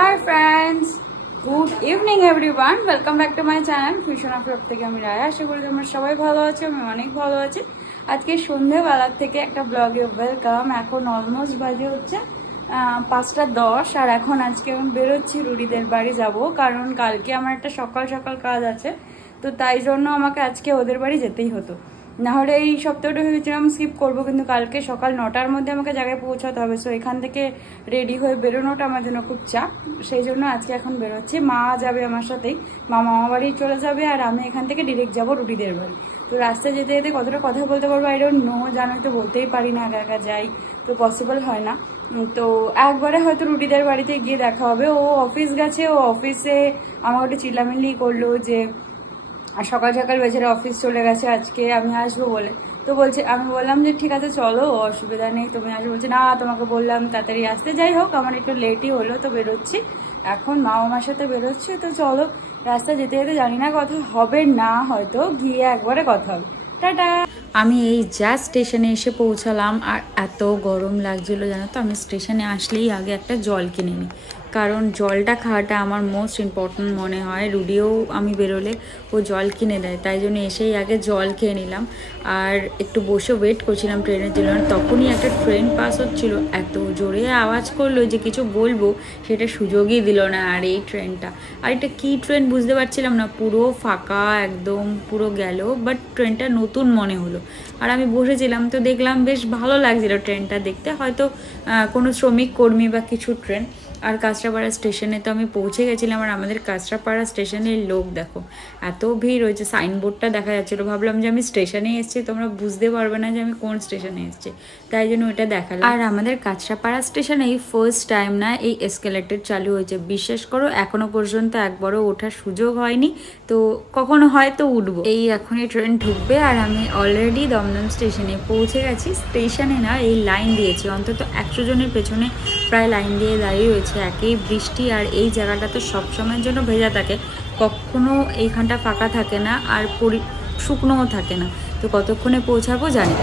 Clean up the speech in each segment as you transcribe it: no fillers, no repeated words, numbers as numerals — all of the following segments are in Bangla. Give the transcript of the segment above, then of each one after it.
Hi friends, good evening everyone. Welcome back to my channel Fusion of Love থেকে আমি রায়া। আশা করি তোমরা সবাই ভালো আছো, আমি অনেক ভালো আছি। আজকে সন্ধ্যাবেলা থেকে একটা ব্লগে ওয়েলকাম। এখন অলমোস্ট বাজে হচ্ছে 5:10 আর এখন আজকে আমি বেরোচ্ছি রুডিদের বাড়ি যাব, কারণ কালকে আমার একটা সকাল সকাল কাজ আছে, তো তাই জন্য আমাকে আজকে ওদের বাড়ি যেতেই হতো। নাহলে এই সপ্তাহটা ভেবেছিলাম স্কিপ করবো, কিন্তু কালকে সকাল 9টার মধ্যে আমাকে জায়গায় পৌঁছাতে হবে। সো এখান থেকে রেডি হয়ে বেরোনোটা আমার জন্য খুব চাপ, সেই জন্য আজকে এখন বেরোচ্ছি। মা যাবে আমার সাথেই, মামা বাড়ি চলে যাবে আর আমি এখান থেকে ডিরেক্ট যাবো রুটিদের বাড়ি। তো রাস্তায় যেতে যেতে কতটা কথা বলতে পারবো আই ডোন্ট নো, জানোই তো বলতেই পারি না, একা একা যাই তো পসিবল হয় না। তো একবারে হয়তো রুটিদের বাড়িতে গিয়ে দেখা হবে। ও অফিস গেছে, ও অফিসে আমাকে একটু চিল্লামিল্লি করলো যে আর সকাল সকাল বেচারা অফিস চলে গেছে আজকে, আমি আসবো বলে। তো বলছে, আমি বললাম যে ঠিক আছে চলো, অসুবিধা নেই, তুমি আসবো। বলছে না, তোমাকে বললাম তাড়াতাড়ি আসতে। যাই হোক, আমার একটু লেটই হলো, তো বেরোচ্ছি এখন, মা মামার সাথে বেরোচ্ছি। তো চলো, রাস্তা যেতে যেতে জানি না কথা হবে না, হয়তো গিয়ে একবারে কথা হবে। টাটা। আমি এই জাস্ট স্টেশনে এসে পৌঁছালাম আর এত গরম লাগছিল জানো তো। আমি স্টেশনে আসলেই আগে একটা জল কিনে নিই, কারণ জলটা খাওয়াটা আমার মোস্ট ইম্পর্ট্যান্ট মনে হয়। রুডিও আমি বেরোলে ও জল কিনে দেয়, তাই জন্য এসেই আগে জল খেয়ে নিলাম। আর একটু বসে ওয়েট করছিলাম ট্রেনের জন্য। তখনই একটা ট্রেন পাস হচ্ছিলো, এত জোরে আওয়াজ করলো যে কিছু বলবো সেটা সুযোগই দিল না। আর এই ট্রেনটা, আর এটা কী ট্রেন বুঝতে পারছিলাম না, পুরো ফাঁকা একদম, পুরো গেল। বাট ট্রেনটা নতুন মনে হলো, আর আমি বসেছিলাম তো দেখলাম বেশ ভালো লাগছিল ট্রেনটা দেখতে, হয়তো কোনো শ্রমিক কর্মী বা কিছু ট্রেন। আর কাঁচরাপাড়া স্টেশনে তো আমি পৌঁছে গেছিলাম, আর আমাদের কাঁচরাপাড়া স্টেশনের লোক দেখো, এত ভিড় হয়েছে। সাইনবোর্ডটা দেখা যাচ্ছিলো, ভাবলাম যে আমি স্টেশনে এসেছি, তোমরা বুঝতে পারবে না যে আমি কোন স্টেশনে এসেছি, তাই জন্য ওটা দেখালাম। আর আমাদের কাঁচরাপাড়া স্টেশনে এই ফার্স্ট টাইম না এই এসকেলেটর চালু হয়েছে, বিশ্বাস করো এখনো পর্যন্ত একবারও ওঠার সুযোগ হয়নি, তো কখনো হয়তো উঠবো। এই এখনই ট্রেন ঢুকবে আর আমি অলরেডি দমদম স্টেশনে পৌঁছে গেছি। স্টেশনে না এই লাইন দিয়েছে, অন্তত 100 জনের পেছনে প্রায় লাইন দিয়ে দাঁড়িয়ে রয়েছে। একই বৃষ্টি, আর এই জায়গাটা তো সবসময়ের জন্য ভেজা থাকে, কখনো এইখানটা ফাঁকা থাকে না, আর শুকনোও থাকে না। তো কতক্ষণে পৌঁছাবো জানি।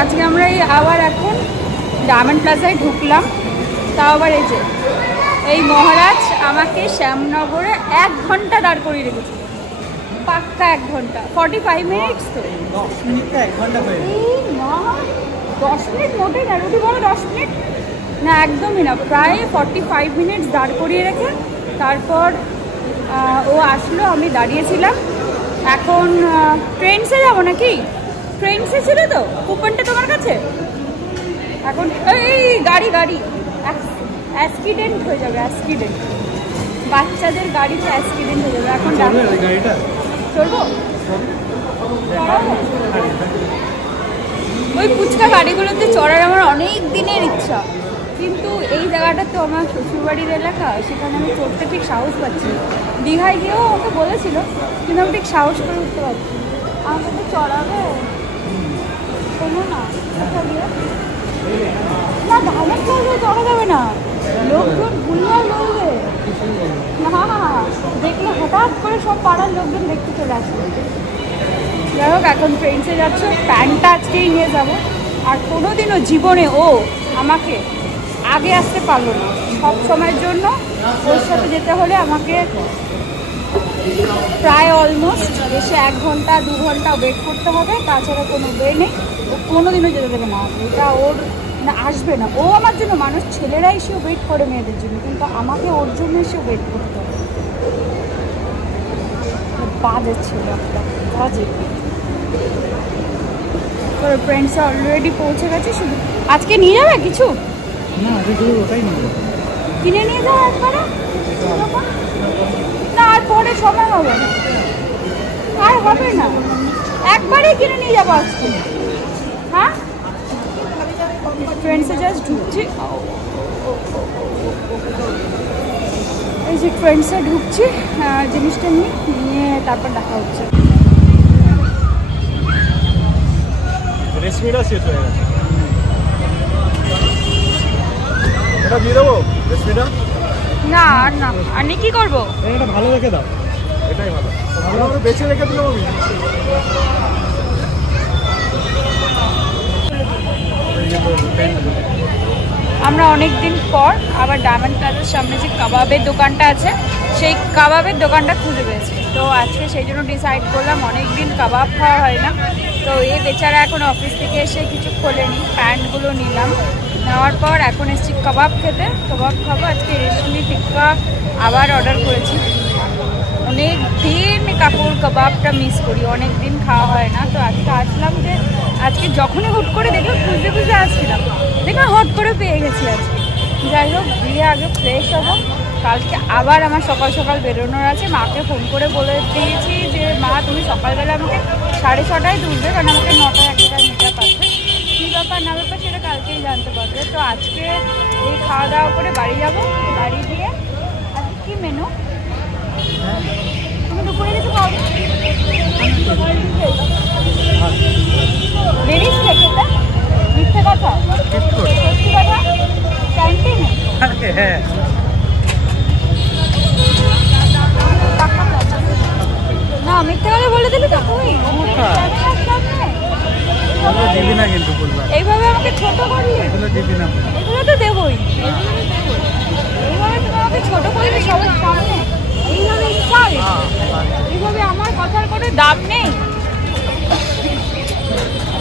আজকে আমরা আবার এখন ডায়মন্ড প্লাজায় ঢুকলাম, তাও আবার এই যে এই মহারাজ আমাকে শ্যামনগরে 1 ঘন্টা দাঁড় করিয়ে রেখেছে, পাক্কা 1 ঘন্টা, 45 মিনিটস। তো 10 মিনিটটা 1 ঘন্টা করে, এই না 10 মিনিট মোটেই না, রুটি বলো 10 মিনিট না, একদমই না, প্রায় 45 মিনিটস দাঁড় করিয়ে রেখে তারপর ও আসলো, আমি দাঁড়িয়েছিলাম। এখন ট্রেনসে যাবো নাকি? ট্রেনসে ছিল তো কুপনটা তোমার কাছে? এখন এই গাড়ি অ্যাক্সিডেন্ট হয়ে যাবে, অ্যাক্সিডেন্ট, বাচ্চাদের গাড়িতে অ্যাক্সিডেন্ট হয়ে যাবে। এখন চলবো, ওই ফুচকা গাড়িগুলোতে চড়ার আমার অনেক দিনের ইচ্ছা, কিন্তু এই জায়গাটা তো আমার শ্বশুরবাড়ির এলাকা, সেখানে আমি চড়তে ঠিক সাহস পাচ্ছি না। দীঘায় গিয়েও ওকে বলেছিল, কিন্তু আমি ঠিক সাহস করে উঠতে পারছি না। আমাকে তো চড়াবে কোনো না, না ভালো চলবে, চড়া যাবে না, লোকজন ভুলভাল বলবে না, দেখলে হঠাৎ করে সব পাড়ার লোকজন দেখতে চলে আসবে। যাই হোক, এখন ট্রেনসে যাচ্ছ, প্যান্টটা আজকেই নিয়ে যাবো। আর কোনোদিনও জীবনে ও আমাকে আগে আসতে পারলো না, সব সময়ের জন্য ওর সাথে যেতে হলে আমাকে প্রায় অলমোস্ট এসে 1 ঘন্টা 2 ঘন্টা ওয়েট করতে হবে, তাছাড়া কোনো ওয়ে নেই। ও কোনোদিনও যেতে দেবে না, এটা ওর না, আসবে না। ও আমার জন্য, মানুষ ছেলেরা এসে ওয়েট করে মেয়েদের জন্য, কিন্তু আমাকে ওর জন্য এসে ওয়েট করতে হবে। বাজে ছিল একটা, বাজে। তোর ফ্রেন্ডসরা অলরেডি পৌঁছে গেছে, শুধু আজকে নিয়ে যাবে কিছু না, কিনে নিয়ে যাও একবারে না, আর পরে সময় হবে না, আর হবে না, একবারে কিনে নিয়ে যাবো আজকে। হ্যাঁ, ট্রেনসে জাস্ট ঢুকছি, এই যে ট্রেনসে ঢুকছি, জিনিসটা নিয়ে তারপর দেখা হচ্ছে। রেশমিটা শেষ হয়ে গেছে, এটা দিয়ে দেবো রেশমিটা? না আর না, আমি কি করবো, এটা ভালো রেখে দাও, এটাই ভালো, ভালো করে বেছে রেখে দিও। আমরা অনেক দিন পর আবার ডায়মন্ড প্লাজার সামনে যে কাবাবের দোকানটা আছে সেই কাবাবের দোকানটা খুঁজে পেয়েছি। তো আজকে সেই জন্য ডিসাইড করলাম, অনেক দিন কাবাব খাওয়া হয় না। তো এই বেচারা এখন অফিস থেকে এসে কিছু খোলেনি, প্যান্টগুলো নিলাম, নেওয়ার পর এখন এসেছি কাবাব খেতে। কাবাব খাবো আজকে। রেশমি টিক্কা আবার অর্ডার করেছি। অনেক দিন কাকুর কাবাবটা মিস করি, অনেক দিন খাওয়া হয় না। তো আজকে আসলাম যে আজকে যখনই হুট করে দেখলাম, খুঁজতে খুঁজতে আসছিলাম, দেখলাম হট করে পেয়ে গেছি আজকে। যাই হোক, গিয়ে আগে ফ্রেশ হবো। কালকে আবার আমার সকাল সকাল বেরোনোর আছে। মাকে ফোন করে বলে দিয়েছি যে মা তুমি সকালবেলা আমাকে 6:30টায় তুলবে, কারণ আমাকে 9টায় একটা মিট আপ আছে। কী ব্যাপার না ব্যাপার সেটা কালকেই জানতে পারবে। তো আজকে এই খাওয়া দাওয়া করে বাড়ি যাব। বাড়ি গিয়ে আজকে কী মেনু? তুমি দুপুরে কিছু খাওয়া বেরিস খেতে? মিথ্যে কথা, সত্যি কথা। ক্যান্টিনে? হ্যাঁ, না মিথ্যে কথা বলে দিলি তো তুই। দিবি না কিন্তু এইভাবে আমাকে ছোট করলি। এগুলো দিবি না, এগুলো তো দেবই। এইভাবে তুমি আমাকে ছোট করলি সবার সামনে। এইভাবে এইভাবে আমার কথার কোনো দাম নেই,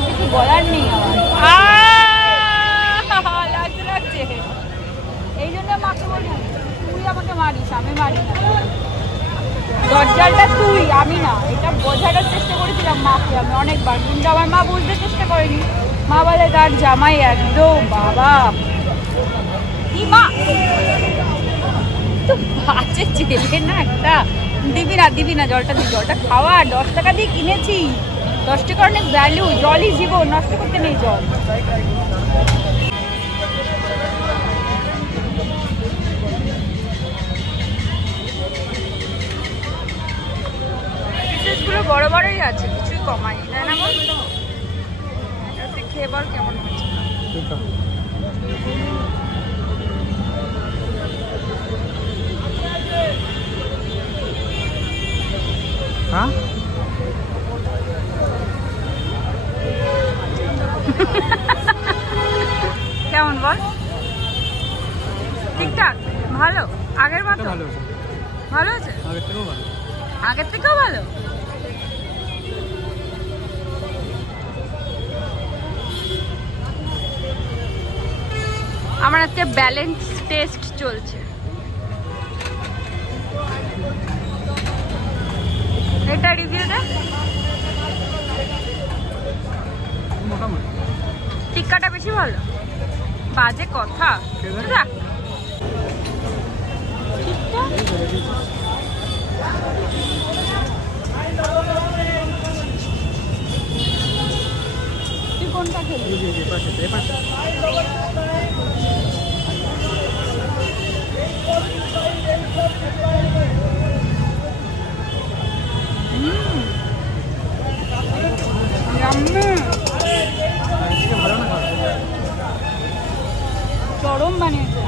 কিছু বলার নেই আমার। লাগছে লাগছে, এই জন্য মাকে বলি তুই আমাকে মারিস, আমি মারি না। দরজালটা তুই, আমি না। এটা বোঝানোর চেষ্টা করেছিলাম মাকে আমি অনেকবার, কিন্তু আমার মা বুঝতে চেষ্টা করেনি। মা বলে তার জামাই একদম বাবা কি মা তো বাজে ছেলে না একটা। দিবি না জলটা, দিবি জলটা খাওয়া। 10 টাকা দিয়ে কিনেছি, 10 টাকা অনেক ভ্যালু। জলই জীবন, নষ্ট করতে নেই জল। পিসেসগুলো বড় বড়ই আছে, কিছুই কমায়নি, তাই না বল? এটাতে খেয়ে বল কেমন হচ্ছে। হ্যাঁ কেমন বল? ঠিকঠাক? ভালো? আগের মতো ভালো আছে? আগের থেকেও ভালো। আমার একটা ব্যালেন্স টেস্ট চলছে। এটা রিভিউ দে। টিক্কাটা বেশি ভালো? বাজে কথা। তুই কোনটা খেলি? চরম বানিয়েছে।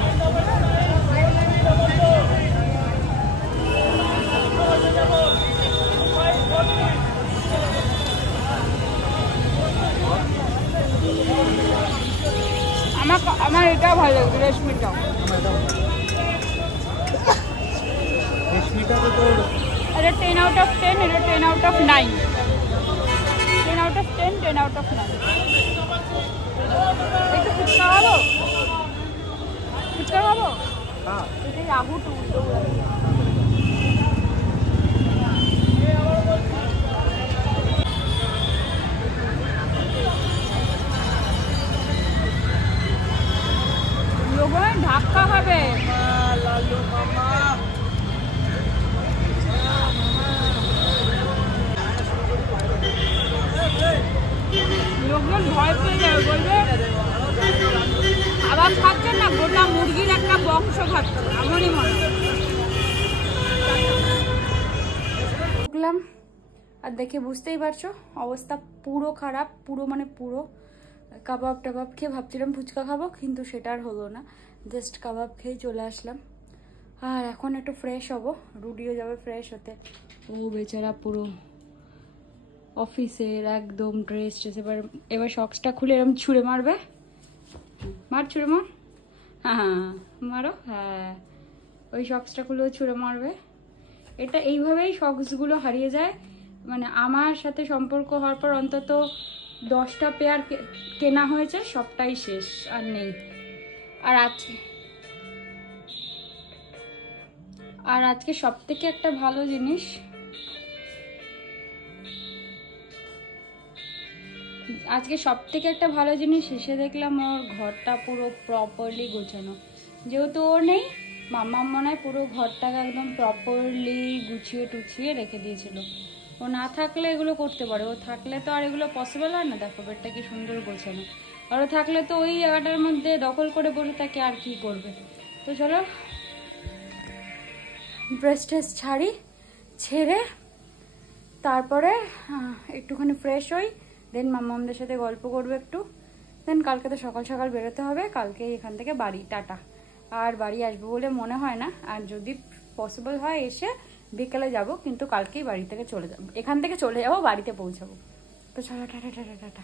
আমার এটা ভালো লাগে, রেশমিটা। এটা 10 out of 10, এটা 10 out of 9। 10 out of 10, 10 out of 9। একটু ফুচকা খাবো? ফুচকা খাবো? এটাই রাহু টু উল্টো ধাক্কা হবে। লোকজন ভয় পেয়ে যাবে, বলবে আবার খাচ্ছেন না, গোটা মুরগির একটা বংশ খাচ্ছে, এমনই মনে ঢুকলাম। আর দেখে বুঝতেই পারছো অবস্থা পুরো খারাপ, পুরো মানে পুরো। কাবাব টাবাব খেয়ে ভাবছিলাম ফুচকা খাবো, কিন্তু সেটা আর হলো না। জাস্ট কাবাব খেয়ে চলে আসলাম। আর এখন একটু ফ্রেশ হবো, রুডিও যাবে ফ্রেশ হতে। ও বেচারা পুরো অফিসের একদম ড্রেস। এবার সক্সটা খুলে এরকম ছুঁড়ে মারবে। মার, ছুঁড়ে মার। হ্যাঁ মারো, হ্যাঁ ওই সক্সটা খুলেও ছুঁড়ে মারবে। এটা এইভাবেই সক্সগুলো হারিয়ে যায়। মানে আমার সাথে সম্পর্ক হওয়ার পর অন্তত 10টা পেয়ার কেনা হয়েছে, সবটাই শেষ, আর নেই। আর আজকে সব থেকে একটা ভালো জিনিস, এসে দেখলাম ওর ঘরটা পুরো প্রপারলি গোছানো। যেহেতু ও নেই, মাম্মা মনে হয় পুরো ঘরটাকে একদম প্রপারলি গুছিয়ে টুছিয়ে রেখে দিয়েছিল। ও না থাকলে এগুলো করতে পারে, ও থাকলে তো আর এগুলো পসিবল হয় না। দেখো বেডটা কি সুন্দর গোছানো। আর ও থাকলে তো ওই জায়গাটার মধ্যে দখল করে বসে থাকে, আর কি করবে। তো চলো ড্রেস ট্রেস ছেড়ে তারপরে একটুখানি ফ্রেশ হই, দেন মাম্মামদের সাথে গল্প করবো একটু। দেন কালকে তো সকাল সকাল বেরোতে হবে, কালকে এখান থেকে বাড়ি, টাটা। আর বাড়ি আসবো বলে মনে হয় না, আর যদি পসিবল হয় এসে বিকেলে যাব, কিন্তু কালকেই বাড়ি থেকে চলে যাবো, এখান থেকে চলে যাবো, বাড়িতে পৌঁছাবো। তো চলো টাটা টাটা টাটা।